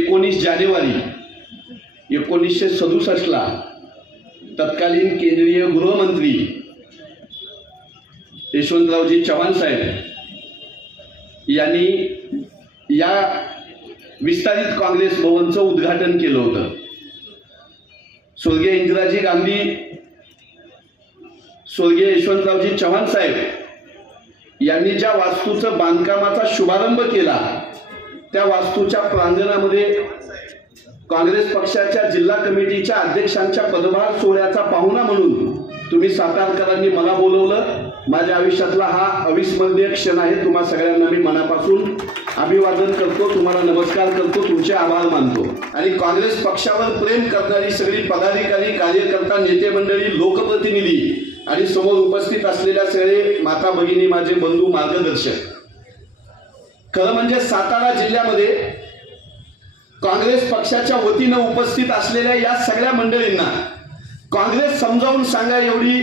19 जानेवारी 1967 ला तत्कालीन केंद्रीय गृहमंत्री यशवंतरावजी चव्हाण साहेब यांनी या विस्तारित काँग्रेस भवनचं उद्घाटन केलं होतं। स्वर्गीय इंदिराजी गांधी, स्वर्गीय यशवंतरावजी चव्हाण साहेब यांनी ज्या वास्तूचं बांधकामाचा शुभारंभ केला त्या वास्तूच्या प्रांगणामध्ये काँग्रेस पक्षाच्या जिल्हा कमिटीच्या अध्यक्षांच्या पदभार सोहळ्याचा पाहुणा म्हणून तुम्ही सातारकरांनी मला बोलवलं। माझ्या आयुष्यातला हा अविस्मरणीय क्षण आहे। तुम्हा सगळ्यांना मी मनापासून अभिवादन करतो, तुम्हाला नमस्कार करतो, तुमचे आभार मानतो। आणि काँग्रेस पक्षावर प्रेम करणारी सगळी पदाधिकारी, कार्यकर्ता, नेते मंडळी, लोकप्रतिनिधी आणि समोर उपस्थित असलेल्या सगळे माता भगिनी, माझे बंधू, मार्गदर्शक, खरं म्हणजे सातारा जिल्ह्यामध्ये काँग्रेस पक्षाच्या वतीनं उपस्थित असलेल्या या सगळ्या मंडळींना काँग्रेस समजावून सांगा एवढी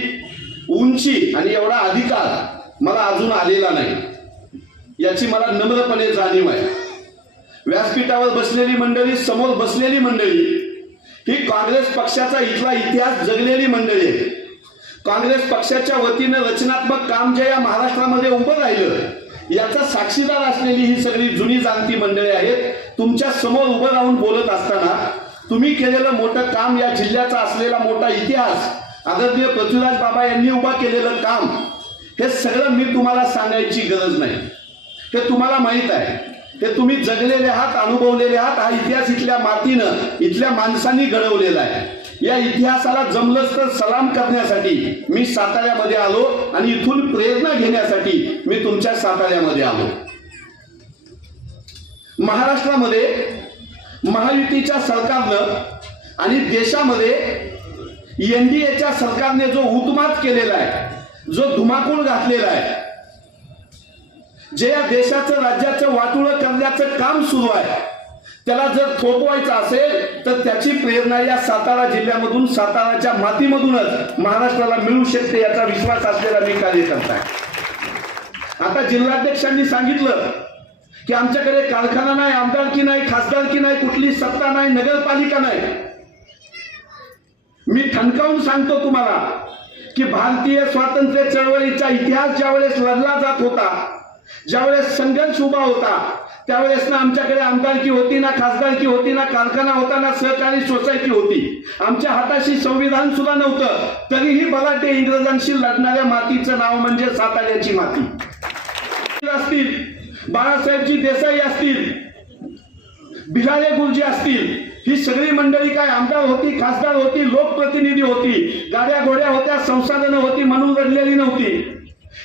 उंची आणि एवढा अधिकार मला अजून आलेला नाही, याची मला नम्रपणे जाणीव आहे। व्यासपीठावर बसलेली मंडळी, समोर बसलेली मंडळी ही काँग्रेस पक्षाचा इथला इतिहास जगलेली मंडळी आहे। काँग्रेस पक्षाच्या वतीनं रचनात्मक काम जे या महाराष्ट्रामध्ये उभं राहिलं याचा साक्षीदार असलेली ही सगळी जुनी जाणती मंडळी आहेत। तुमच्या समोर उभं राहून बोलत असताना तुम्ही केलेलं मोठं काम, या जिल्ह्याचा असलेला मोठा इतिहास, आदरणीय पृथ्वीराज बाबा यांनी उभा केलेलं काम, हे सगळं मी तुम्हाला सांगायची गरज नाही, हे तुम्हाला माहित आहे, हे तुम्ही जगलेले आहात, अनुभवलेले आहात। हा इतिहास इथल्या मातीनं, इथल्या माणसांनी घडवलेला आहे। या इतिहासाला जमलंच तर सलाम करण्यासाठी मी साताऱ्यामध्ये आलो आणि इथून प्रेरणा घेण्यासाठी मी तुमच्या साताऱ्यामध्ये आलो। महाराष्ट्रामध्ये महायुतीच्या सरकारनं आणि देशामध्ये एनडीएच्या सरकारने जो उद्मात केलेला आहे, जो धुमाकूळ घातलेला आहे, जे या देशाचं, राज्याचं वाटोळं करण्याचं काम सुरू आहे, त्याला जर थोपवायचं असेल तर त्याची प्रेरणा या सातारा जिल्ह्यामधून, साताराच्या मातीमधूनच महाराष्ट्राला मिळू शकते, याचा विश्वास असलेला मी कार्यकर्ता आहे। आता जिल्हाध्यक्षांनी सांगितलं की आमच्याकडे कारखाना नाही, आमदारकी नाही, खासदारकी नाही, कुठली सत्ता नाही, नगरपालिका नाही। मी ठणकावून सांगतो तुम्हाला की भारतीय स्वातंत्र्य चळवळीचा इतिहास ज्यावेळेस लढला जात होता, ज्यावेळेस संघर्ष उभा होता, त्यावेळेस ना आमच्याकडे आमदारकी होती, ना खासदारकी होती, ना कारखाना होता, ना सहकारी सोसायटी होती, आमच्या हाताशी संविधान सुद्धा नव्हतं। तरीही बलाढ्य इंग्रजांशी लढणाऱ्या मातीचं नाव म्हणजे साताऱ्याची माती। असतील बाळासाहेबजी देसाई असतील, भिलारे गुरुजी असतील, ही सगळी मंडळी काय आमदार होती, खासदार होती, लोकप्रतिनिधी होती, गाड्या घोड्या होत्या, संसाधनं होती म्हणून लढलेली नव्हती।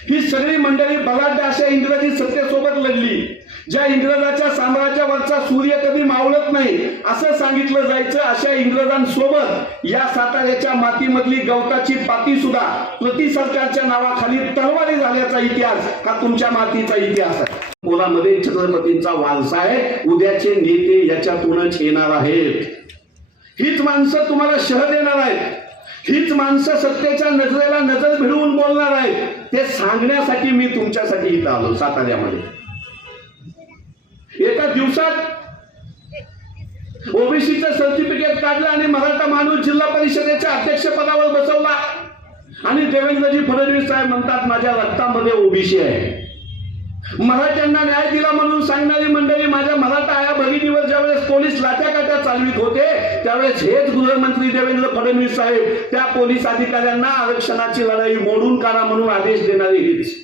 ही सगळी मंडळी बलाढ्य अशा इंग्रजी सत्तेसोबत लढली। ज्या इंग्रजाच्या साम्राज्यावरचा सूर्य कधी मावळत नाही असं सांगितलं जायचं, अशा इंग्रजांसोबत या साताऱ्याच्या मातीमधली गवताची पाती सुद्धा प्रति सरकारच्या नावाखाली तलवारी झाल्याचा इतिहास हा तुमच्या मातीचा इतिहास आहे। पोलामध्ये छत्रपतींचा वारसा आहे, उद्याचे नेते याच्यातूनच येणार आहेत। हीच माणसं तुम्हाला शह देणार आहेत, हीच माणसं सत्तेच्या नजरेला नजर भिडवून बोलणार आहेत। ते सांगण्यासाठी मी तुमच्यासाठी इथं आलो साताऱ्यामध्ये। एका दिवसात ओबीसीचं सर्टिफिकेट काढलं आणि मराठा माणूस जिल्हा परिषदेच्या अध्यक्षपदावर बसवला आणि देवेंद्रजी फडणवीस साहेब म्हणतात माझ्या रक्तामध्ये ओबीसी आहे। मराठ्यांना न्याय दिला म्हणून सांगणारी मंडळी माझ्या मराठा आया भगिनीवर ज्यावेळेस पोलीस लाठ्याकाठ्या चालवित होते त्यावेळेस हेच गृहमंत्री देवेंद्र फडणवीस साहेब त्या पोलीस अधिकाऱ्यांना आरक्षणाची लढाई मोडून काढा म्हणून आदेश देणारे हेच।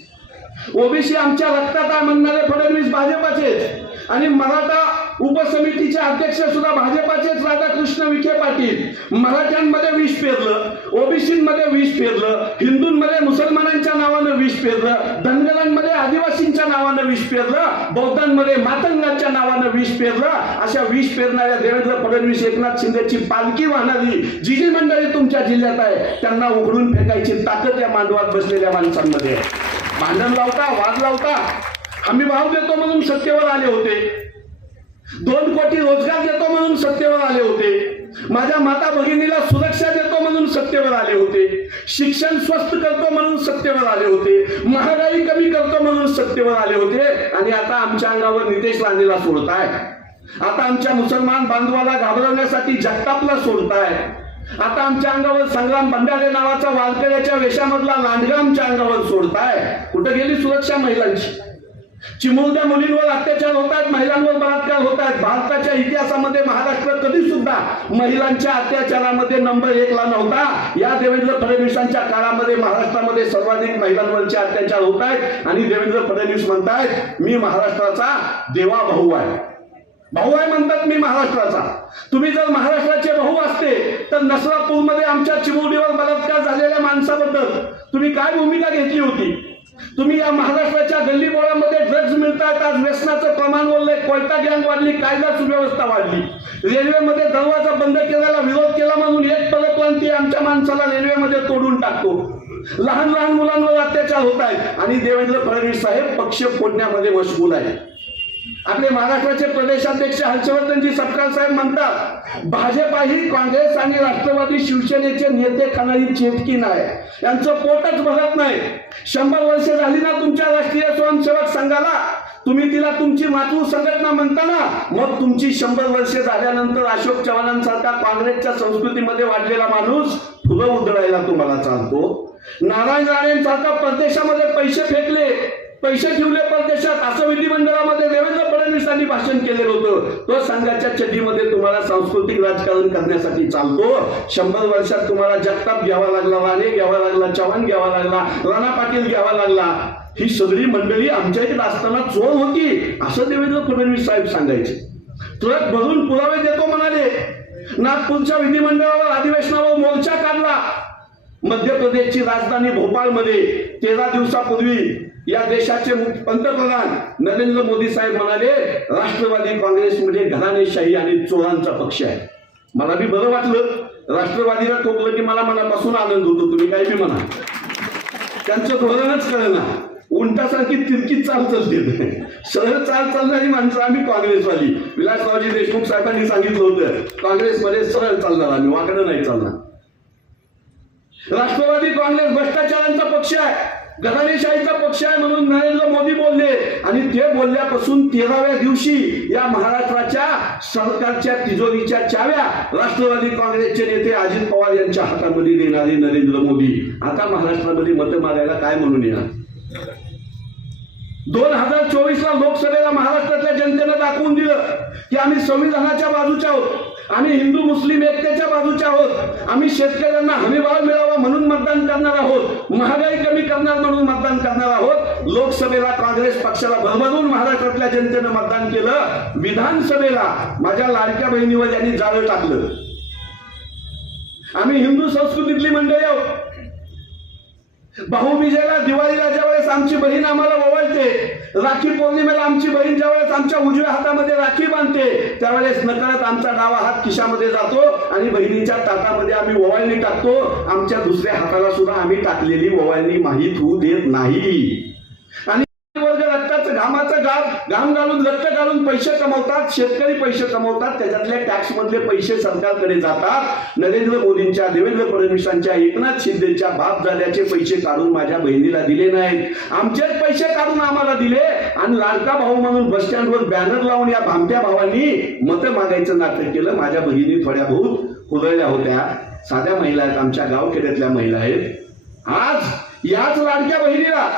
ओबीसी आमच्या रक्तात आहे म्हणणारे फडणवीस भाजपाचेच आणि मराठा उपसमितीचे अध्यक्ष सुद्धा भाजपाचेच राधाकृष्ण विखे पाटील। मराठ्यांमध्ये विष पेरलं, ओबीसीमध्ये विष पेरलं, हिंदूंमध्ये मुसलमानांच्या नावानं विष पेरलं, धनगरांमध्ये आदिवासींच्या नावानं विष पेरलं, बौद्धांमध्ये मातंगांच्या नावानं विष पेरलं। अशा विष पेरणाऱ्या देवेंद्र फडणवीस, एकनाथ शिंदेची पालखी वाहणारी जी जी मंडळी तुमच्या जिल्ह्यात आहे त्यांना उघडून फेकायची ताकद या मांडवात बसलेल्या माणसांमध्ये आहे। भांडण लावता, वाद लावता, आम्ही भाव देतो म्हणून सत्तेवर आले होते, 2 कोटी रोजगार देतो म्हणून सत्तेवर आले होते, माझ्या माता भगिनीला सुरक्षा देतो म्हणून सत्तेवर आले होते, शिक्षण स्वस्त करतो म्हणून सत्तेवर आले होते, महागाई कमी करतो म्हणून सत्तेवर आले होते आणि आता आमच्या अंगावर नितेश राणेला सोडताय। आता आमच्या मुसलमान बांधवाला घाबरवण्यासाठी जगतापला सोडताय. आता आमच्या अंगावर संग्राम बंडारे नावाचा वारकऱ्याच्या वेशामधला लांडगा आमच्या अंगावर सोडताय. कुठं गेली सुरक्षा महिलांची? चिमुरड्या मुलींवर अत्याचार होत आहेत, महिलांवर बलात्कार होत आहेत. भारताच्या इतिहासामध्ये महाराष्ट्र कधी सुद्धा महिलांच्या अत्याचारामध्ये नंबर 1 ला नव्हता. या देवेंद्र फडणवीसांच्या काळामध्ये महाराष्ट्रामध्ये सर्वाधिक महिलांवरचे अत्याचार होत आहेत आणि देवेंद्र फडणवीस म्हणतायत मी महाराष्ट्राचा देवा भाऊ आहे. भाऊ आहे म्हणतात मी महाराष्ट्राचा. तुम्ही जर महाराष्ट्राचे भाऊ असते तर नसरापूरमध्ये आमच्या चिमुरडीवर बलात्कार झालेल्या माणसाबद्दल तुम्ही काय भूमिका घेतली होती? तुम्ही या महाराष्ट्राच्या गल्लीबोळामध्ये ड्रग्ज मिळतात, आज व्यसनाचं प्रमाण वाढलंय, कोयता गँग वाढली, कायदा सुव्यवस्था वाढली. रेल्वेमध्ये दरवाजा बंद केल्याला विरोध केला म्हणून एक परप्रांतीय आमच्या माणसाला रेल्वेमध्ये तोडून टाकतो. लहान लहान मुलांवर अत्याचार होत आहेत आणि देवेंद्र फडणवीस साहेब पक्ष फोडण्यामध्ये मशगूल आहे. आपले महाराष्ट्राचे प्रदेशाध्यक्ष हर्षवर्धनजी सपकाळ साहेब म्हणतात भाजपा ही काँग्रेस आणि राष्ट्रवादी शिवसेनेचे नेते खाणारी चेटकी नाही, यांचं पोटच भरत नाही. 100 वर्ष झाली ना तुमच्या राष्ट्रीय स्वयंसेवक संघाला, तुम्ही तिला तुमची मातृ संघटना म्हणता ना, मग तुमची 100 वर्ष झाल्यानंतर अशोक चव्हाणांसारखा काँग्रेसच्या संस्कृतीमध्ये वाढलेला माणूस फुलं उधळायला तुम्हाला चालतो. नारायण राणेंसारखा परदेशामध्ये पैसे फेकले, पैसे ठेवले परदेशात, असं विधिमंडळामध्ये देवेंद्र फडणवीसांनी भाषण केलेलं होतं. तो संघाच्या चड्डीमध्ये तुम्हाला सांस्कृतिक राजकारण करण्यासाठी चालतो. 100 वर्षात तुम्हाला जगताप घ्यावा लागला, राणे घ्यावा लागला, चव्हाण घ्यावा लागला, राणा पाटील घ्यावा लागला. ही सगळी मंडळी आमच्या इकडे असताना चोर होती असं देवेंद्र फडणवीस साहेब सांगायचे. ट्रक भरून पुरावे देतो म्हणाले. नागपूरच्या विधिमंडळावर अधिवेशनावर मोर्चा काढला. मध्य प्रदेशची राजधानी भोपाळमध्ये 13 दिवसापूर्वी या देशाचे पंतप्रधान नरेंद्र मोदी साहेब म्हणाले राष्ट्रवादी काँग्रेस म्हणजे घराणेशाही आणि चोरांचा पक्ष आहे. मला बी बरं वाटलं. राष्ट्रवादीला ठोकलं की मला मनापासून आनंद होतो. तुम्ही काही बी म्हणा, त्यांचं धोरणच कळना. उंटासारखी तिरकी चाल चालते. सरळ चाल चालणारी माणसं आम्ही काँग्रेसवाली. विलासरावजी देशमुख साहेबांनी सांगितलं होतं काँग्रेसमध्ये सरळ चालणार आम्ही, वाकडं नाही चालणार. राष्ट्रवादी काँग्रेस भ्रष्टाचारांचा पक्ष आहे, घराणेशाहीचा पक्ष आहे म्हणून नरेंद्र मोदी बोलले आणि ते बोलल्यापासून 13व्या दिवशी या महाराष्ट्राच्या सरकारच्या तिजोरीच्या चाव्या राष्ट्रवादी काँग्रेसचे नेते अजित पवार यांच्या हातामध्ये देणारे नरेंद्र मोदी आता महाराष्ट्रामध्ये मतं मागायला काय म्हणून येणार? 2024 ला लोकसभेला महाराष्ट्रातल्या जनतेनं दाखवून दिलं की आम्ही संविधानाच्या बाजूच्या आहोत, आम्ही हिंदू मुस्लिम एकतेच्या बाजूच्या आहोत, आम्ही शेतकऱ्यांना हमीभाव मिळावा म्हणून मतदान करणार आहोत, महागाई कमी करणार म्हणून मतदान करणार आहोत. लोकसभेला काँग्रेस पक्षाला भरभरून महाराष्ट्रातल्या जनतेनं मतदान केलं. विधानसभेला माझ्या लाडक्या बहिणीवर यांनी जाळं टाकलं. आम्ही हिंदू संस्कृतीतली मंडळी आहोत. भाऊबीजेला दिवाळीला ज्यावेळेस आमची बहीण आम्हाला ओवाळते, राखी पौर्णिमेला आमची बहीण ज्यावेळेस आमच्या उजव्या हातामध्ये राखी बांधते त्यावेळेस नकळत आमचा डावा हात खिशामध्ये जातो आणि बहिणीच्या ताटामध्ये आम्ही ओवाळणी टाकतो. आमच्या दुसऱ्या हाताला सुद्धा आम्ही टाकलेली ओवाळणी माहीत होऊ देत नाही. आणि वर्ग रक्ताचं घामाचं घाम घालून रक्त घालून पैसे कमवतात, शेतकरी पैसे कमवतात, त्याच्यातल्या टॅक्स मधले पैसे सरकारकडे जातात. नरेंद्र मोदींच्या, देवेंद्र फडणवीसांच्या, एकनाथ शिंदेच्या बाप झाल्याचे पैसे काढून माझ्या बहिणीला दिले नाहीत, आमचेच पैसे काढून आम्हाला दिले आणि लाडका भाऊ म्हणून बस स्टँडवर बॅनर लावून या भामट्या भावांनी मतं मागायचं नाटक केलं. माझ्या बहिणी थोड्या बहुत हुदळल्या होत्या, साध्या महिला आहेत, आमच्या गावखेड्यातल्या महिला आहेत. आज याच लाडक्या बहिणीला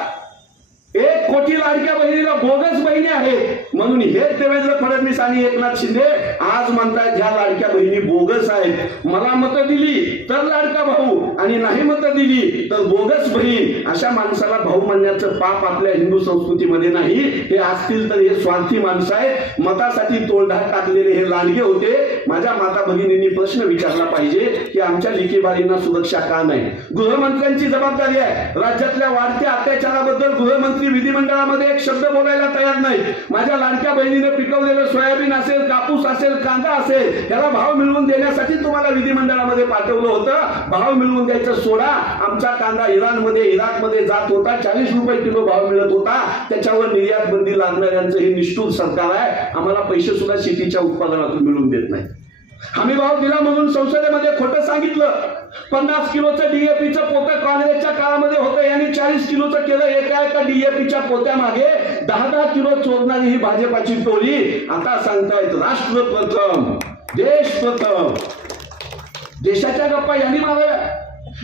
1 कोटी लाडक्या बहिणीला बोगस बहिणी आहेत म्हणून हेच देवेंद्र फडणवीस आणि एकनाथ शिंदे आज म्हणतायत ह्या लाडक्या बहिणी बोगस आहेत. मला मतं दिली तर लाडका भाऊ आणि नाही मतं दिली तर बोगस बहीण. अशा माणसाला भाऊ म्हणण्याचं पाप आपल्या हिंदू संस्कृतीमध्ये नाही. हे असतील तर हे स्वार्थी माणसं आहेत. मतासाठी तोंडात टाकलेले हे लांडगे होते. माझ्या माता भगिनींनी प्रश्न विचारला पाहिजे की आमच्या लेकीबाळींना सुरक्षा का नाही? गृहमंत्र्यांची जबाबदारी आहे. राज्यातल्या वाढत्या अत्याचाराबद्दल गृहमंत्री विधिमंडळामध्ये एक शब्द बोलायला तयार नाही. माझ्या लाडक्या बहिणीने पिकवलेलं सोयाबीन असेल, कापूस असेल, कांदा असेल, त्याला भाव मिळवून देण्यासाठी तुम्हाला विधिमंडळामध्ये पाठवलं होतं. भाव मिळवून द्यायचं सोडा. आमचा कांदा इराणमध्ये, इराकमध्ये जात होता, 40 रुपये किलो भाव मिळत होता. त्याच्यावर निर्यात बंदी लागणाऱ्यांचं हे निष्ठुर सरकार आहे. आम्हाला पैसे सुद्धा शेतीच्या उत्पादनातून मिळवून देत नाही. हमीभाव दिला म्हणून संसदेमध्ये खोटं सांगितलं. 50 किलोचं डीएपीचं पोतं काँग्रेसच्या काळामध्ये होतं, यांनी 40 किलोचं केलं. एका डीएपीच्या पोत्यामागे 10-10 किलो चोरणारी ही भाजपाची टोळी आता सांगतायत राष्ट्र प्रथम, देश प्रथम. देशाच्या गप्पा यांनी माराव्या.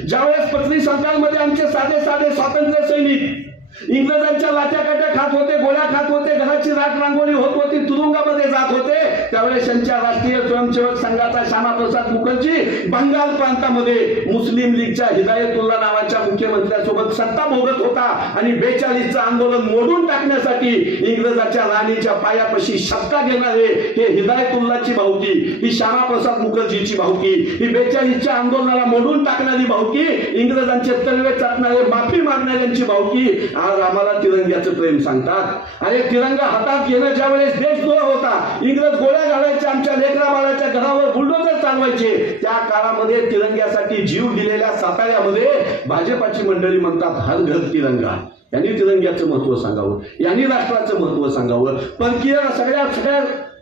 ज्यावेळेस पत्नी सरकारमध्ये आमचे साधे स्वातंत्र्य सैनिक इंग्रजांच्या लाट्याकाट्या खात होते, गोळ्या खात होते, घराची राख रांगोळी होत होती, तुरुंगामध्ये जात होते, त्यावेळेस त्यांच्या राष्ट्रीय स्वयंसेवक संघाचा श्यामाप्रसाद मुखर्जी बंगाल प्रांतामध्ये मुस्लिम लीगच्या हिदायतुल्ला नावाच्या मुख्यमंत्र्यासोबत सत्ता भोगत होता आणि 42चं आंदोलन मोडून टाकण्यासाठी इंग्रजाच्या राणीच्या पायापाशी सत्ता घेणारे हे हिदायतुल्लाची भाऊकी, ही श्यामाप्रसाद मुखर्जीची भाऊकी, ही 42च्या आंदोलनाला मोडून टाकणारी भाऊकी, इंग्रजांचे तळवे चाटणारे माफी मागणाऱ्यांची भाऊकी आज आम्हाला तिरंग्याचं प्रेम सांगतात. अरे तिरंगा हातात घेणं ज्या वेळेस देशद्रोह होता, इंग्रज गोळ्या घालायच्या, आमच्या लेकरा बाळाच्या घरावर बुलडोजर चालवायचे, त्या काळामध्ये तिरंग्यासाठी जीव दिलेल्या साताऱ्यामध्ये भाजपाची मंडळी म्हणतात हर घर तिरंगा. यांनी तिरंग्याचं महत्व सांगावं, यांनी राष्ट्राचं महत्व सांगावं. परकीय सगळ्या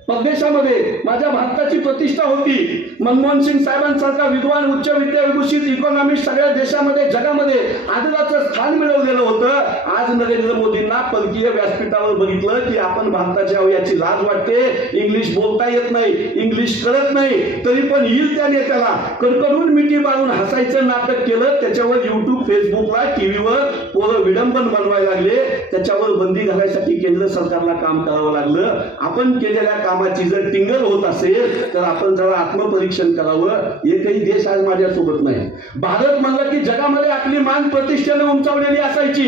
परदेशामध्ये माझ्या भारताची प्रतिष्ठा होती. मनमोहन सिंग साहेबांसारखा विद्वान, उच्च विद्याविभूषित इकॉनॉमिस्ट सगळ्या देशामध्ये जगामध्ये आदराचं स्थान मिळवलेलं होतं. आज नरेंद्र मोदींना परकीय व्यासपीठावर बघितलं की आपण भारताच्या याची लाज वाटते, इंग्लिश बोलता येत नाही, इंग्लिश कळत नाही, तरी पण येईल त्या नेत्याला कडकडून मिठी मारून हसायचं नाटक केलं. त्याच्यावर युट्यूब, फेसबुकला, टीव्हीवर पोरं विडंबन बनवायला लागले. त्याच्यावर बंदी घालायसाठी केंद्र सरकारला काम करावं लागलं. आपण केलेल्या कामाची जर टिंगल होत असेल तर आपण जरा आत्मपरीक्षण करावं. एकही देश आज माझ्यासोबत नाही. भारत म्हणलं की जगामध्ये आपली मान प्रतिष्ठेने उंचावलेली असायची.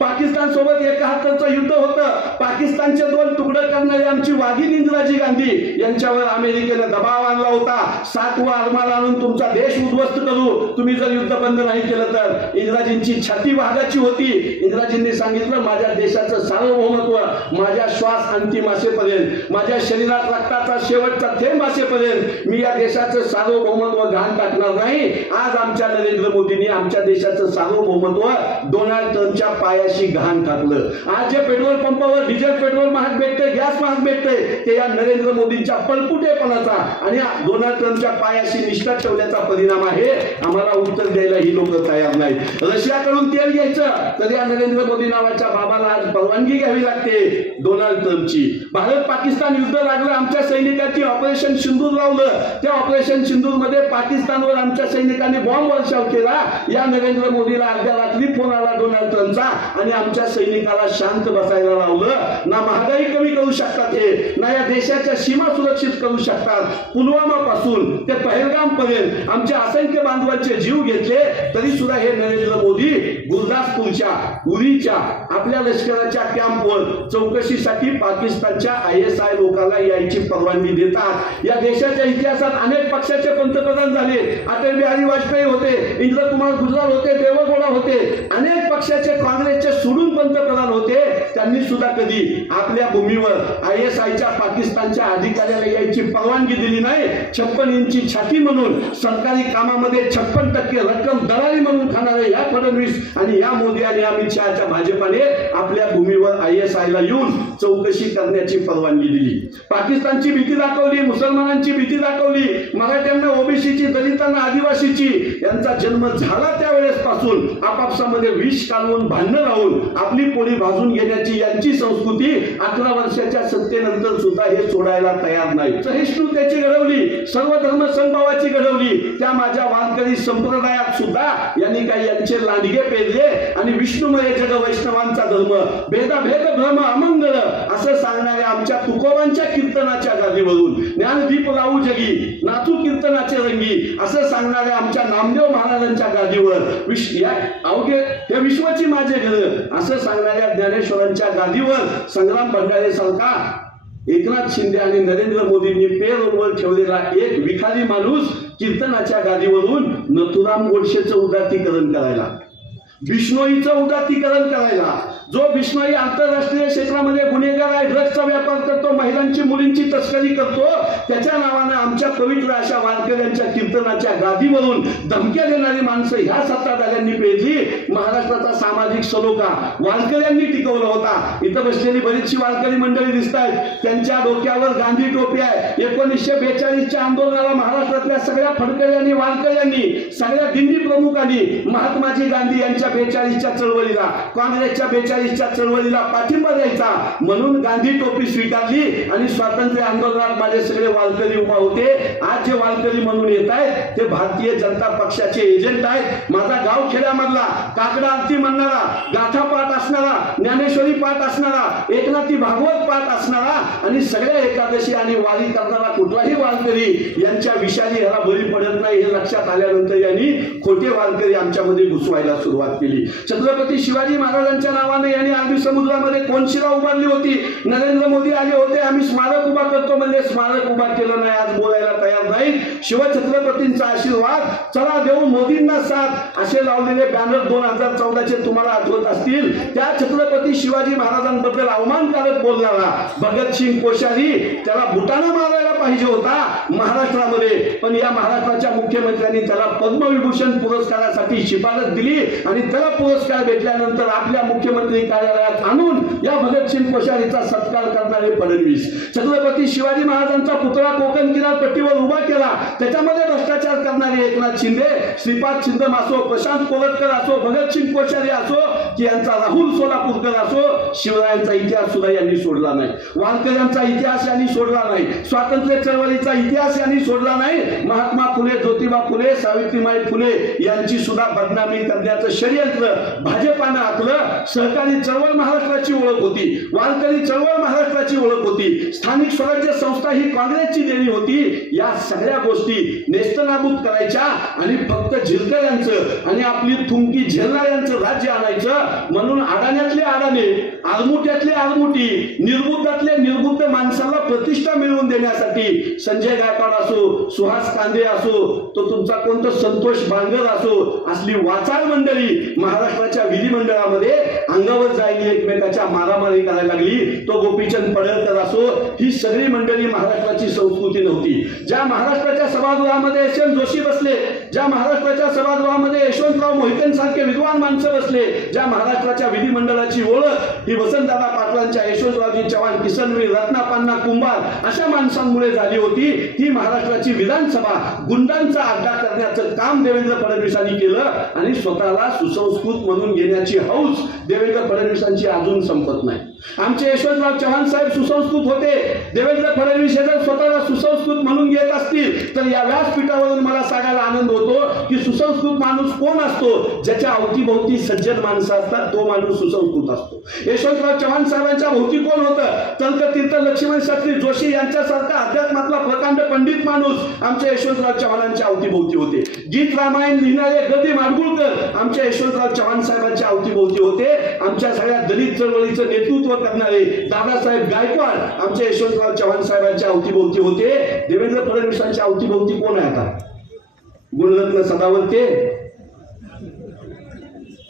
पाकिस्तान सोबत 71चं युद्ध होतं. पाकिस्तानचे 2 तुकडे करणारी आमची वाघीण इंदिराजी गांधी यांच्यावर अमेरिकेने दबाव आणला होता. 7वं आरमार आणून तुमचा देश उद्ध्वस्त करू, तुम्ही जर युद्ध बंद नाही केलं तर. इंदिराजींची छाती वाघाची होती. इंदिराजींनी सांगितलं माझ्या देशाचं सार्वभौमत्व माझ्या श्वास अंतिम असेपर्यंत, माझ्या शरीरात रक्ताचा शेवटचा थेंब असेपर्यंत मी या देशाचं सार्वभौमत्व घाण टाकणार नाही. आज आमच्या नरेंद्र मोदींनी आमच्या देशाचं सार्वभौमत्व डोनाल्ड ट्रम्पच्या पायाशी घाण टाकलं. आज जे पेट्रोल पंपावर डिझेल पेट्रोल महाग भेटते, गॅस महाग भेटते, ते या नरेंद्र मोदींच्या पळपुटेपणाचा आणि डोनाल्ड ट्रम्पच्या पायाशी निष्ठा ठेवण्याचा परिणाम आहे. आम्हाला उत्तर द्यायला ही लोक तयार नाहीत. रशियाकडून तेल घ्यायचं तर या नरेंद्र मोदी नावाच्या बाबाला आज परवानगी घ्यावी लागते डोनाल्ड ट्रम्पची. भारत पाकिस्तान युद्ध लागलं, आमच्या सैनिकांनी ऑपरेशन सिंदूर लावलं. त्या ऑपरेशन सिंदूर मध्ये पाकिस्तानवर आमच्या सैनिकांनी बॉम्ब वर्षाव केला. या नरेंद्र मोदीला अर्ध्या रात्री फोन आला डोनाल्ड ट्रम्पचा आणि आमच्या सैनिकाला शांत बसायला लावलं. ना महागाई कमी करू शकतात हे, ना या देशाच्या सीमा सुरक्षित करू शकतात. पुलवामा पासून ते पहलगाम पर्यंत आमच्या असंख्य बांधवांचे जीव घेतले, तरी सुद्धा हे नरेंद्र मोदी गुरदासपूरच्या उरीच्या आपल्या लष्कराच्या कॅम्पवर चौकशीसाठी पाकिस्तानच्या ISI लोकांना यायची परवानगी देतात. या देशाच्या इतिहासात अनेक पक्षाचे पंतप्रधान झाले. अटल बिहारी वाजपेयी होते, इंद्रकुमार गुजराल होते, देवेगौडा होते, अनेक पक्षाचे काँग्रेसचे सोडून पंतप्रधान होते. त्यांनी सुद्धा कधी आपल्या भूमीवर ISIच्या पाकिस्तानच्या अधिकाऱ्याला यायची परवानगी दिली नाही. 56 इंची छाती म्हणून सरकारी कामामध्ये 56% रक्कम दलाली म्हणून खाणारे या फडणवीस आणि या मोदी आणि अमित शहाच्या भाजपाने आपल्या भूमीवर ISIला येऊन चौकशी करण्याची परवानगी दिली. पाकिस्तानची भीती दाखवली, मुसलमानांची भीती दाखवली, मराठ्यांना ओबीसीची, दलितांना आदिवासीची. यांचा जन्म झाला त्यावेळेस पासून आपापसामध्ये विष कालवून भांडण लावून आपली पोळी भाजून घेण्याची यांची संस्कृती 18 वर्षाच्या सत्तेनंतर सुद्धा हे सोडायला तयार नाही. सहिष्णुतेची घडवली, सर्व धर्म समभावाची घडवली. त्या माझ्या वारकरी संप्रदायात सुद्धा यांनी काही यांचे लांडगे पेरले आणि विष्णुमय जग वैष्णवांचा धर्म, भेदाभेद भ्रम अमंगळ असं सांगणाऱ्या आमच्या तुकोबांच्या कीर्तनाच्या गादीवरून ज्ञानदीप लावू जगी नाचू कीर्तनाचे रंगी असं सांगणाऱ्या आमच्या नामदेव महाराजांच्या गादीवर अवघे हे विश्वाची माझे घर असं सांगणाऱ्या ज्ञानेश्वरांच्या गादीवर संग्राम भंडारे सारखा, एकनाथ शिंदे आणि नरेंद्र मोदींनी पेरोलवर ठेवलेला एक विखारी माणूस कीर्तनाच्या गादीवरून नथुराम गोडसेचं उदात्तीकरण करायला, बिश्नोईचं उदात्तीकरण करायला, जो बिश्नोई आंतरराष्ट्रीय क्षेत्रामध्ये गुन्हेगार आहे, ड्रग्सचा व्यापार करतो, महिलांची मुलींची तस्करी करतो, त्याच्या नावानं आमच्या पवित्र अशा वारकऱ्यांच्या कीर्तनाच्या गादीवरून धमक्या देणारी माणसं ह्या सत्ताधाऱ्यांनी पेरली. महाराष्ट्राचा सामाजिक सलोखा वारकऱ्यांनी टिकवला होता. इथं बसलेली बरीचशी वारकरी मंडळी दिसत आहेत, त्यांच्या डोक्यावर गांधी टोपी आहे. 1942च्या आंदोलनाला महाराष्ट्रातल्या सगळ्या फडकऱ्यांनी, वारकऱ्यांनी, सगळ्या दिंडी प्रमुखांनी महात्माजी गांधी यांच्या 42च्या चळवळीला, काँग्रेसच्या 42च्या चळवळीला पाठिंबा द्यायचा म्हणून गांधी टोपी स्वीकारली आणि स्वातंत्र्य आंदोलनात माझे सगळे वारकरी उभा होते. आज जे वारकरी म्हणून येत आहेत ते भारतीय जनता पक्षाचे एजंट आहेत. माझा गाव खेड्यामधला काकडा आरती म्हणणारा, गाथा पाठ असणारा, ज्ञानेश्वरी पाठ असणारा, एकनाथी भागवत पाठ असणारा आणि सगळ्या एकादशी आणि वारी करणारा कुठलाही वारकरी यांच्या विषारी ह्याला बळी पडत नाही हे लक्षात आल्यानंतर यांनी खोटे वारकरी आमच्यामध्ये घुसवायला सुरुवात केली. छत्रपती शिवाजी महाराजांच्या नावाने यांनी अरबी समुद्रामध्ये कोनशिला उभारली होती. नरेंद्र मोदी आले होते, आम्ही स्मारक उभा करतो म्हणजे स्मारक उभा केलं नाही, आज बोलायला तयार नाही. शिवछत्रपतींचा आशीर्वाद, चला देऊ मोदींना साथ असे लावलेले बॅनर 2014चे तुम्हाला आठवत असतील. त्या छत्रपती शिवाजी महाराजांबद्दल अवमानकारक बोलणारा भगतसिंग कोश्यारी त्याला बुटाणा मारायला पाहिजे होता महाराष्ट्रामध्ये, पण या महाराष्ट्राच्या मुख्यमंत्र्यांनी त्याला पद्मविभूषण पुरस्कारासाठी शिफारस दिली आणि त्याला पुरस्कार भेटल्यानंतर आपल्या मुख्यमंत्री कार्यालयात आणून या भगतसिंग कोश्यारीचा सत्कार करणारे फडणवीस. छत्रपती शिवाजी महाराजांचा पुतळा कोकण किनारपट्टीवर उभा केला, त्याच्यामध्ये भ्रष्टाचार करणारे एकनाथ शिंदे, श्रीपाद छिंदम असो, प्रशांत कोलटकर असो, भगतसिंग कोश्यारी असो की यांचा राहुल सोलापूरकर असो, शिवरायांचा इतिहास सुद्धा यांनी सोडला नाही, वारकऱ्यांचा इतिहास यांनी सोडला नाही, स्वातंत्र्य चळवळीचा इतिहास यांनी सोडला नाही. महात्मा फुले, ज्योतिबा फुले, सावित्रीबाई फुले यांची सुद्धा बदनामी करण्याचं षडयंत्र भाजपानं आखलं. सहकारी चळवळ महाराष्ट्राची ओळख होती, वारकरी चळवळ महाराष्ट्राची ओळख होती, स्थानिक स्वराज्य संस्था ही काँग्रेसची देणी होती. या सगळ्या गोष्टी नेस्तनाबूत करायच्या आणि फक्त झिरकऱ्यांचं आणि आपली थुंकी झेलणाऱ्यांचं राज्य आणायचं म्हणून अडाण्यातले अडाणे, आरमुट्यातले आरमुटी, निर्बुद्धातले निर्बुद्ध माणसाला प्रतिष्ठा मिळवून देण्यासाठी संजय गायकवाड असो, सुहास कांदे असो, तो तुमचा कोणता संतोष बांगर असो, असली वाचाळ मंडळी महाराष्ट्राच्या विधिमंडळामध्ये अंगावर जायली, एकमेकाच्या मारामारी करायला लागली. तो गोपीचंद पडळकर असो, ही सगळी मंडळी महाराष्ट्राची संस्कृती नव्हती. ज्या महाराष्ट्राच्या सभागृहामध्ये एस एम जोशी बसले, ज्या महाराष्ट्राच्या सभागृहामध्ये यशवंतराव मोहितेंसारखे विद्वान माणसं बसले, ज्या महाराष्ट्राच्या विधिमंडळाची ओळख ही वसंतदादा पाटलांच्या, यशवंतरावजी चव्हाण, किसनवीर, रत्नापान्ना, कुंभार अशा माणसांमुळे झाली होती. ही महाराष्ट्राची विधानसभा गुंडांचा अड्डा करण्याचं काम देवेंद्र फडणवीसांनी केलं आणि स्वतःला सुसंस्कृत म्हणून घेण्याची हौस देवेंद्र फडणवीसांची अजून संपत नाही. आमचे यशवंतराव चव्हाण साहेब सुसंस्कृत होते. देवेंद्र फडणवीस हे जर स्वतःला सुसंस्कृत म्हणून घेत असतील तर या व्यासपीठावरून मला सांगायला आनंद होतो की सुसंस्कृत माणूस कोण असतो, ज्याच्या अवतीभोवती सज्जन माणसं असतात, तो माणूस सुसंस्कृत असतो. यशवंतराव चव्हाण साहेबांच्या भोवती कोण होतं? तर्कतीर्थ लक्ष्मण शास्त्री जोशी यांच्यासारखा अध्यात्मातला प्रकांड पंडित माणूस आमच्या यशवंतराव चव्हाणांच्या अवतीभोवती होते. गीत रामायण लिहिणारे गदी माडगुळकर आमच्या यशवंतराव चव्हाण साहेबांच्या अवतीभोवती होते. आमच्या सगळ्या दलित चळवळीचं नेतृत्व करणारे दादासाहेब गायकवाड आमच्या यशवंतराव चव्हाण साहेबांच्या अवतीभोवती होते. देवेंद्र फडणवीसांच्या अवतीभोवती कोण आहे आता? गुणरत्न सदावर्ते,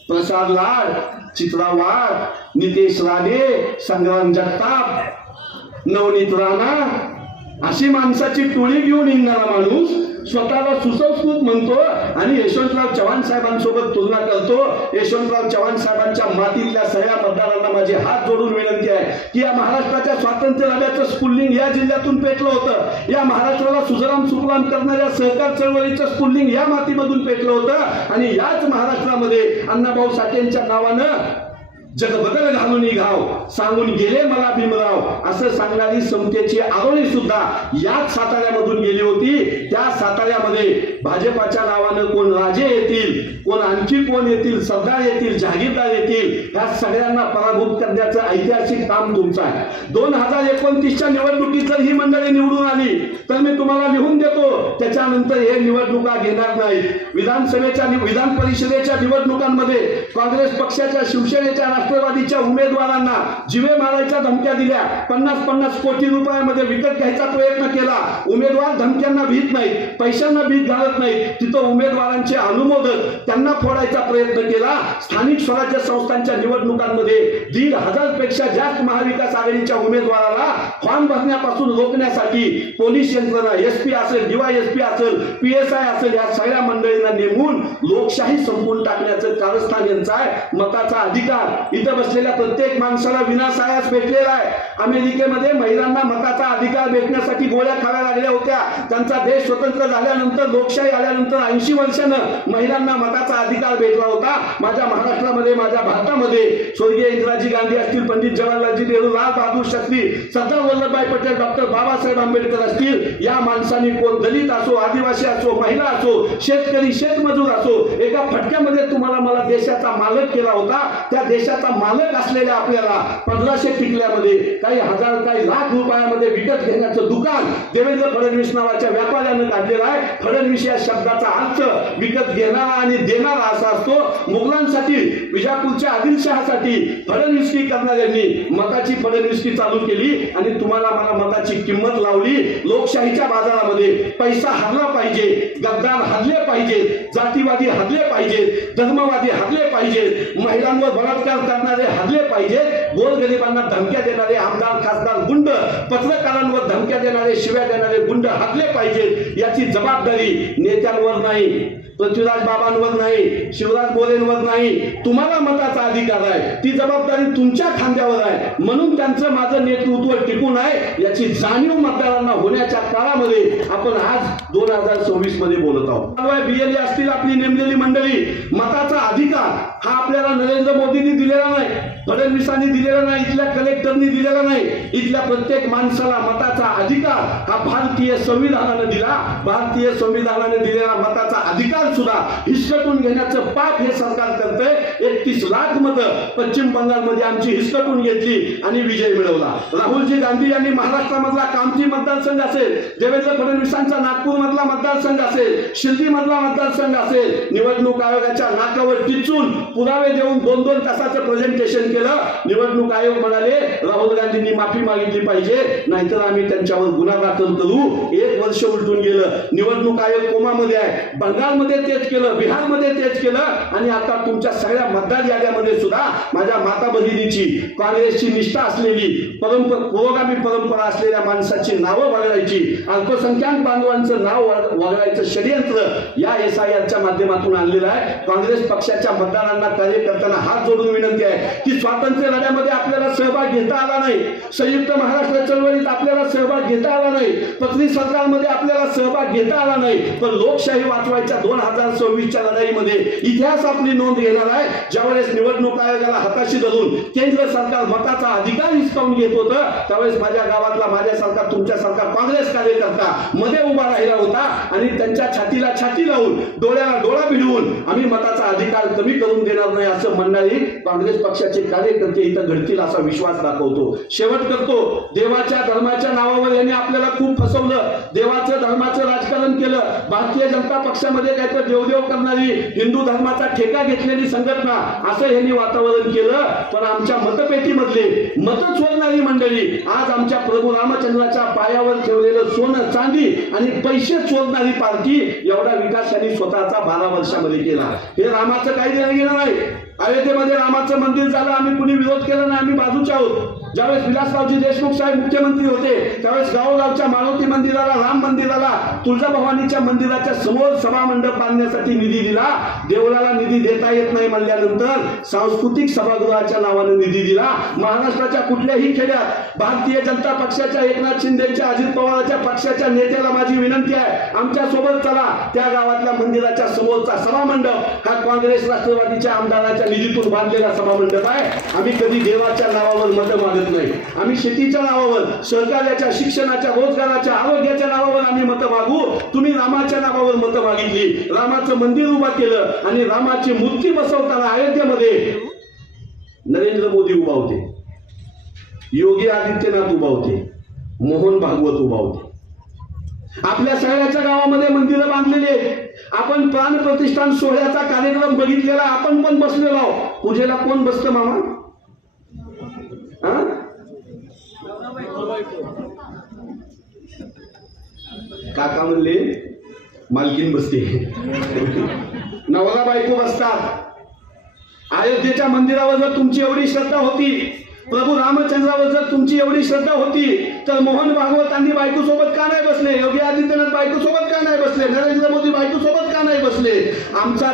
प्रसाद लाड, चित्रा वाघ, नितेश राणे, संग्राम जगताप, नवनीत राणा अशी माणसाची टोळी घेऊन येणारा माणूस स्वतःला सुसंस्कृत म्हणतो आणि यशवंतराव चव्हाण साहेबांसोबत तुलना करतो. यशवंतराव चव्हाण साहेबांच्या मातीतल्या सगळ्या मतदारांना माझे हात जोडून विनंती आहे की या महाराष्ट्राच्या स्वातंत्र्य लढ्याचं स्फुल्लिंग या जिल्ह्यातून पेटलं होतं. या महाराष्ट्राला सुजलाम सुफलाम करणाऱ्या सहकार चळवळीचं स्फुल्लिंग या मातीमधून पेटलं होतं आणि याच महाराष्ट्रामध्ये अण्णाभाऊ साठेंच्या नावानं जग बदल घालून घाव सांगून गेले मला भीमराव असं सांगणारी समतेची आरोळी सुद्धा याच साताऱ्यामधून गेली होती. त्या साताऱ्यामध्ये भाजपाच्या नावानं कोण राजे येतील, कोण आणखी कोण येतील, सरदार येतील, जहागीरदार येतील, ह्या सगळ्यांना पराभूत करण्याचं ऐतिहासिक काम तुमचं आहे. 2029च्या निवडणुकीत जर ही मंडळी निवडून आली तर मी तुम्हाला लिहून देतो त्याच्यानंतर हे निवडणुका घेणार नाहीत. विधान परिषदेच्या निवडणुकांमध्ये काँग्रेस पक्षाच्या, शिवसेनेच्या, राष्ट्रवादीच्या उमेदवारांना जिवे मारायच्या धमक्या दिल्या, 50-50 कोटी रुपयामध्ये विकत घ्यायचा प्रयत्न केला. उमेदवार धमक्यांना भीत नाहीत, पैशांना भीत घालत नाहीत. तिथं उमेदवारांचे अनुमोदक त्यांना फोडायचा प्रयत्न केला. स्थानिक स्वराज्य संस्थांच्या निवडणुकांमध्ये 1,500 पेक्षा जास्त महाविकास आघाडीच्या उमेदवाराला फॉर्म भरण्यापासून रोखण्यासाठी पोलीस यंत्रणा, एसपी असेल, डीवायएसपी असेल, पीएसआय असेल, या सगळ्या मंडळींना नेमून लोकशाही संपवून टाकण्याचं कारस्थान यांचं आहे. मताचा अधिकार इथं बसलेल्या प्रत्येक माणसाला विनासायास भेटलेला आहे. अमेरिकेमध्ये महिलांना मताचा अधिकार भेटण्यासाठी गोळ्या खाव्या लागल्या होत्या. त्यांचा देश स्वतंत्र झाल्यानंतर, लोकशाही आल्यानंतर 80 वर्षानं महिलांना मताचा अधिकार भेटला होता. माझ्या महाराष्ट्रामध्ये, माझ्या भारतामध्ये स्वर्गीय इंदिराजी गांधी असतील, पंडित जवाहरलालजी नेहरू, लाल बहादूर शास्त्री, सरदार वल्लभभाई पटेल, डॉक्टर बाबासाहेब आंबेडकर असतील, या माणसांनी कोण दलित असो, आदिवासी असो, महिला असो, शेतकरी, शेतमजूर असो, एका फटक्यामध्ये तुम्हाला मला देशाचा मालक केला होता. त्या देशाचा मालक असलेल्या आपल्याला 1500 टिकल्यामध्ये काही हजार, काही लाख रुपयामध्ये विकत घेण्याचं दुकान देवेंद्र फडणवीस नावाच्या व्यापाऱ्यानं काढलेलं आहे. फडणवीस या शब्दाचा अर्थ विकत घेणारा आणि देणारा असा असतो. मुघलांसाठी, विजापूरच्या आदिलशहासाठी फडणवीसकी करणाऱ्यांनी मताची फडणवीसकी चालू केली आणि तुम्हाला मला मताची किंमत लावली. लोकशाहीच्या बाजारामध्ये पैसा हरला पाहिजे, गद्दार हरले पाहिजे, जातीवादी हरले पाहिजेत, धर्मवादी हरले पाहिजेत, महिलांवर बलात्कार करणारे हरले पाहिजेत, गोरगरिबांना धमक्या देणारे आमदार, खासदार, गुंड, पत्रकारांवर धमक्या देणारे, शिव्या देणारे गुंड हरले पाहिजेत. याची जबाबदारी नेत्यांवर नाही, पृथ्वीराज बाबांवर नाही, शिवराज बोरेंवर नाही. तुम्हाला मताचा अधिकार आहे, ती जबाबदारी तुमच्या खांद्यावर आहे. म्हणून त्यांचं माझं नेतृत्व टिकून आहे याची जाणीव मतदारांना होण्याच्या काळामध्ये आपण आज 2026 मध्ये बोलत आहोत. बीएलए असतील, आपली नेमलेली मंडळी, मताचा अधिकार हा आपल्याला नरेंद्र मोदींनी दिलेला नाही, फडणवीसांनी दिलेला नाही, इथल्या कलेक्टरनी दिलेला नाही. इथल्या प्रत्येक माणसाला मताचा अधिकार हा भारतीय संविधानाने दिला. भारतीय संविधानाने दिलेला मताचा अधिकार सुद्धा हिसकटून घेण्याचं पाप हे सरकार करतंय. 31 लाख मतं पश्चिम बंगालमध्ये आमची हिसकटून घेतली आणि विजय मिळवला. राहुलजी गांधी यांनी महाराष्ट्रामधला कामठी मतदारसंघ असेल, देवेंद्र फडणवीसांचा नागपूर मधला मतदारसंघ असेल, शिर्डी मधला मतदारसंघ असेल, निवडणूक आयोगाच्या नाकावर टिचून पुरावे देऊन 2-2 तासाचं प्रेझेंटेशन केलं. निवडणूक आयोग म्हणाले राहुल गांधींनी माफी मागितली पाहिजे, नाहीतर आम्ही त्यांच्यावर गुन्हा दाखल करू. 1 वर्ष उलटून गेलं. निवडणूक आयोग कोमामध्ये आहे. बंगालमध्ये तेच केलं, बिहारमध्ये तेच केलं आणि आता तुमच्या सगळ्या मतदार याद्यामध्ये सुद्धा माझ्या माता भगिनीची, काँग्रेसची निष्ठा असलेली, पुरोगामी परंपरा असलेल्या माणसाची नावं वगळायची, अल्पसंख्याक बांधवांचं नाव वगळायचं षडयंत्र या SIRच्या माध्यमातून आणलेलं आहे. काँग्रेस पक्षाच्या मतदारांना, कार्यकर्त्यांना हात जोडून विनंती आहे की स्वातंत्र्य लढ्यामध्ये आपल्याला सहभाग घेता आला नाही, संयुक्त महाराष्ट्र चळवळीत आपल्याला सहभाग घेता आला नाही, पत्नी सरकारमध्ये आपल्याला सहभाग घेता आला नाही, पण लोकशाही वाचवायच्या 2026च्या लढाईमध्ये इतिहास आपली नोंद घेणार आहे. ज्यावेळेस निवडणूक आयोगाला हाताशी धरून केंद्र सरकार मताचा अधिकार हिसकावून घेत होतं, त्यावेळेस माझ्या गावातला, माझ्यासारखा, तुमच्यासारखा काँग्रेस कार्यकर्ता मध्ये उभा राहिला होता आणि त्यांच्या छातीला छाती लावून, डोळ्याला डोळा भिडवून आम्ही मताचा अधिकार कमी करून देणार नाही असं म्हणणारी काँग्रेस पक्षाचे कार्यकर्ते इथं घडतील असा विश्वास दाखवतो. शेवट करतो. देवाच्या धर्माच्या नावावर यांनी आपल्याला खूप फसवलं. देवाचं, धर्माचं राजकारण केलं. भारतीय जनता पक्षामध्ये काय तर देवदेव करणारी, हिंदू धर्माचा ठेका घेतलेली संघटना असं यांनी वातावरण केलं. पण आमच्या मतपेटीमधले मत चोरणारी मंडळी आज आमच्या प्रभू रामचंद्राच्या पायावर ठेवलेलं सोनं, चांदी आणि पैसे चोरणारी पार्टी एवढा विकास यांनी स्वतःचा 12 वर्षामध्ये केला. हे रामाचं काही देणं घेणं नाही. अयोध्येमध्ये रामाचं मंदिर झालं, आम्ही कुणी विरोध केला नाही, आम्ही बाजूचे आहोत. ज्यावेळेस विलासरावजी देशमुख साहेब मुख्यमंत्री होते त्यावेळेस गावोगावच्या मारुती मंदिराला, राम मंदिराला, तुळजाभवानीच्या मंदिराच्या समोर सभा मंडप बांधण्यासाठी निधी दिला. देवळाला निधी देता येत नाही म्हणल्यानंतर सांस्कृतिक सभागृहाच्या नावाने निधी दिला. महाराष्ट्राच्या कुठल्याही खेड्यात भारतीय जनता पक्षाच्या, एकनाथ शिंदेच्या, अजित पवारांच्या पक्षाच्या नेत्याला माझी विनंती आहे, आमच्या सोबत चला. त्या गावातल्या मंदिराच्या समोरचा सभा मंडप हा काँग्रेस, राष्ट्रवादीच्या आमदाराच्या निधीतून बांधलेला सभा मंडप आहे. आम्ही कधी देवाच्या नावावर मतं मागत नाही. आम्ही शेतीच्या नावावर, सहकार्याच्या, शिक्षणाच्या, रोजगाराच्या, आरोग्याच्या नावावर आम्ही मतं मागू. तुम्ही रामाच्या नावावर मतं मागितली, रामाचं मंदिर उभा केलं आणि रामाची मूर्ती बसवताना अयोध्येमध्ये नरेंद्र मोदी उभा होते, योगी आदित्यनाथ उभा होते, मोहन भागवत उभा होते. आपल्या सगळ्याच्या गावामध्ये मंदिरं बांधलेली आहेत. आपण प्राण प्रतिष्ठान सोहळ्याचा कार्यक्रम बघितलेला, आपण पण बसलेलो आहोत. पूजेला कोण बसतं मामा? काका म्हणले मालकीन बसते. नवरा बायको बसतात. अयोध्येच्या मंदिरावर जर तुमची एवढी श्रद्धा होती, प्रभू रामचंद्रावर जर तुमची एवढी श्रद्धा होती, तर मोहन भागवतांनी बायको सोबत का नाही बसले? योगी आदित्यनाथ बायको सोबत का नाही बसले? नरेंद्र मोदी बायको सोबत का नाही बसले? आमचा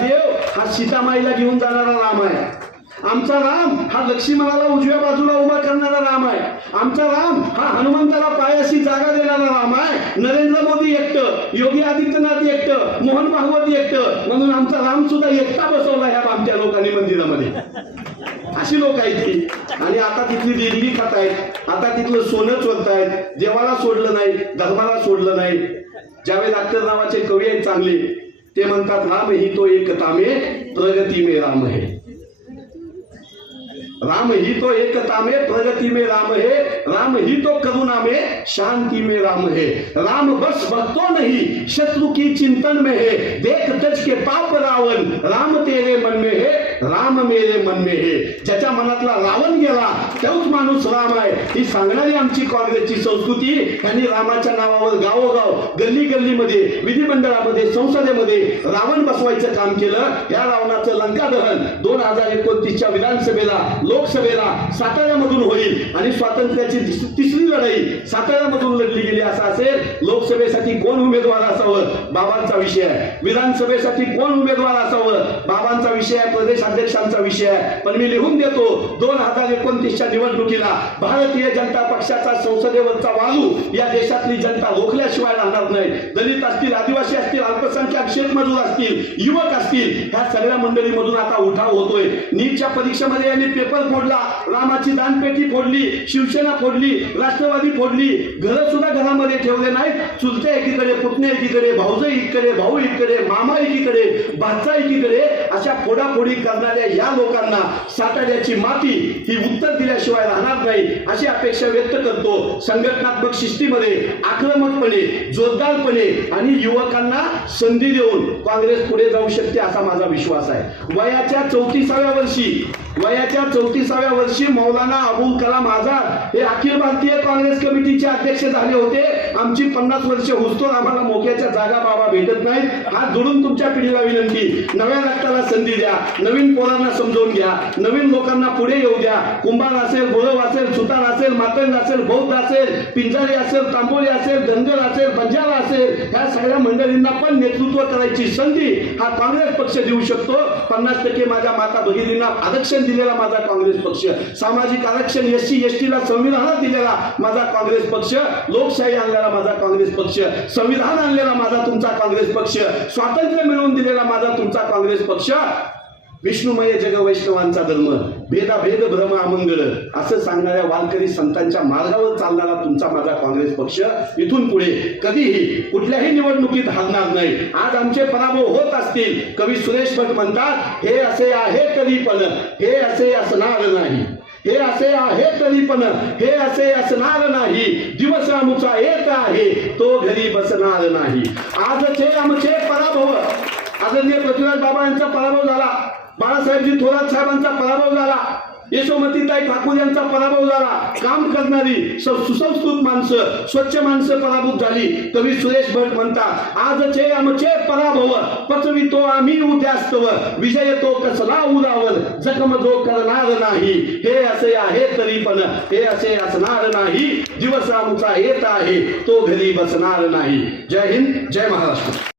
देव हा सीतामाईला घेऊन जाणारा राम आहे. आमचा राम हा लक्ष्मणाला उजव्या बाजूला उभा करणारा राम आहे. आमचा राम हा हनुमंताला पायाशी जागा देणारा राम आहे. नरेंद्र मोदी एकटं, योगी आदित्यनाथ एकटं, मोहन भागवत एकटं, म्हणून आमचा राम सुद्धा एकटा बसवला ह्या आमच्या लोकांनी मंदिरामध्ये. अशी लोक आहेत ती. आणि आता तिथली देणगी खात आहेत, आता तिथलं सोनं चोरतायत. देवाला सोडलं नाही, धर्माला सोडलं नाही. जावेद अख्तर नावाचे कवी आहेत चांगले, ते म्हणतात राम ही तो एकता में प्रगती में राम है. राम ही तो एकता में प्रगति में राम है. राम ही तो करुणा में शांति में राम है. राम बस भक्तों नहीं शत्रु की चिंतन में है. देख तज के पाप रावण, राम तेरे मन में है, राम मेरे मन में है. ज्याच्या मनातला रावण गेला तोच माणूस राम आहे, ही सांगणारी आमची काँग्रेसची संस्कृती. त्यांनी रामाच्या नावावर गावोगाव, गल्ली गल्लीमध्ये, विधिमंडळामध्ये, संसदेमध्ये रावण बसवायचं काम केलं. या रावणाचं लंका दहन 2029च्या विधानसभेला, लोकसभेला साताऱ्यामधून होईल. आणि स्वातंत्र्याची तिसरी लढाई साताऱ्यामधून लढली गेली. असं असेल, लोकसभेसाठी कोण उमेदवार असावं बाबांचा विषय आहे, विधानसभेसाठी कोण उमेदवार असावं बाबांचा विषय आहे, प्रदेशाध्यक्षांचा विषय आहे. पण मी लिहून देतो, 2029च्या निवडणुकीला भारतीय जनता पक्षाचा संसदेवरचा वाळू या देशातली जनता रोखल्याशिवाय राहणार नाही. दलित असतील, आदिवासी असतील, अल्पसंख्याक शेतमजूर असतील, युवक असतील, ह्या सगळ्या मंडळीमधून आता उठाव होतोय. नीटच्या परीक्षेमध्ये यांनी पेपर फोडला, रामाची दानपेटी फोडली, शिवसेना फोडली, राष्ट्रवादी फोडली. घर सुद्धा घरामध्ये ठेवले नाहीत. चुलते एकीकडे, पुतणे एकीकडे, भाऊजे एकीकडे, भाऊ एकीकडे, मामा एकीकडे, भाचा एकीकडे, अशा फोडाफोडी करणाऱ्या या लोकांना साताऱ्याची माती ही उत्तर दिल्याशिवाय राहणार नाही अशी अपेक्षा व्यक्त करतो. संघटनात्मक शिस्तीमध्ये, आक्रमकपणे, जोरदारपणे आणि युवकांना संधी देऊन काँग्रेस पुढे जाऊ शकते असा माझा विश्वास आहे. वयाच्या 34व्या वर्षी मौलाना अबुल कलाम आझाद हे अखिल भारतीय काँग्रेस कमिटीचे अध्यक्ष झाले होते. आमची 50 वर्ष होस्तोर आम्हाला मोक्याच्या जागा बाबा भेटत नाहीत. हात जोडून तुमच्या पिढीला विनंती, नव्या रक्ताला संधी द्या, नवीन पोरांना समजावून घ्या, नवीन लोकांना पुढे येऊ द्या. कुंभार असेल, बोरव असेल, सुतार असेल, मातंग असेल, बौद्ध असेल, पिंजारी असेल, तांबोली असेल, धनगर असेल, बंजारा असेल, ह्या सगळ्या मंडळींना पण नेतृत्व करायची संधी हा काँग्रेस पक्ष देऊ शकतो. 50% माझ्या माता भगिनींना आरक्षण दिलेला माझा काँग्रेस पक्ष, सामाजिक आरक्षण SC ST ला संविधानात दिलेला माझा काँग्रेस पक्ष, लोकशाही आणलेला माझा काँग्रेस पक्ष, संविधान आणलेला माझा तुमचा काँग्रेस पक्ष, स्वातंत्र्य मिळवून दिलेला माझा तुमचा काँग्रेस पक्ष, विष्णुमय जग वैष्णवांचा धर्म, भेदाभेद भ्रम अमंगळ असं सांगणाऱ्या वारकरी संतांच्या मार्गावर चालणारा तुमचा माझा काँग्रेस पक्ष इथून पुढे कधीही कुठल्याही निवडणुकीत हरणार नाही. आज आमचे पराभव होत असतील, कवी सुरेश भट म्हणतात, हे असे आहे तरी पण हे असे असणार नाही, हे असे आहे तरी पण हे असे असणार नाही. दिवस आमचा एक आहे तो घरी बसणार नाही. आजचे आमचे पराभव, आदरणीय पृथ्वीराज बाबा यांचा पराभव झाला, बाळासाहेबजी थोरात साहेबांचा पराभव झाला, यशोमतीताई ठाकूर यांचा पराभव झाला. काम करणारी सुसंस्कृत माणसं, स्वच्छ माणसं पराभूत झाली. कवी सुरेश भट म्हणतात, आजचे आमचे पराभव पचवितो आम्ही उद्यास्तव, विजय तो कसला उरावर जखम जो करणार नाही. हे असे आहे तरी पण हे असे असणार नाही. दिवस आमचा येत आहे तो घरी बसणार नाही. जय हिंद, जय महाराष्ट्र.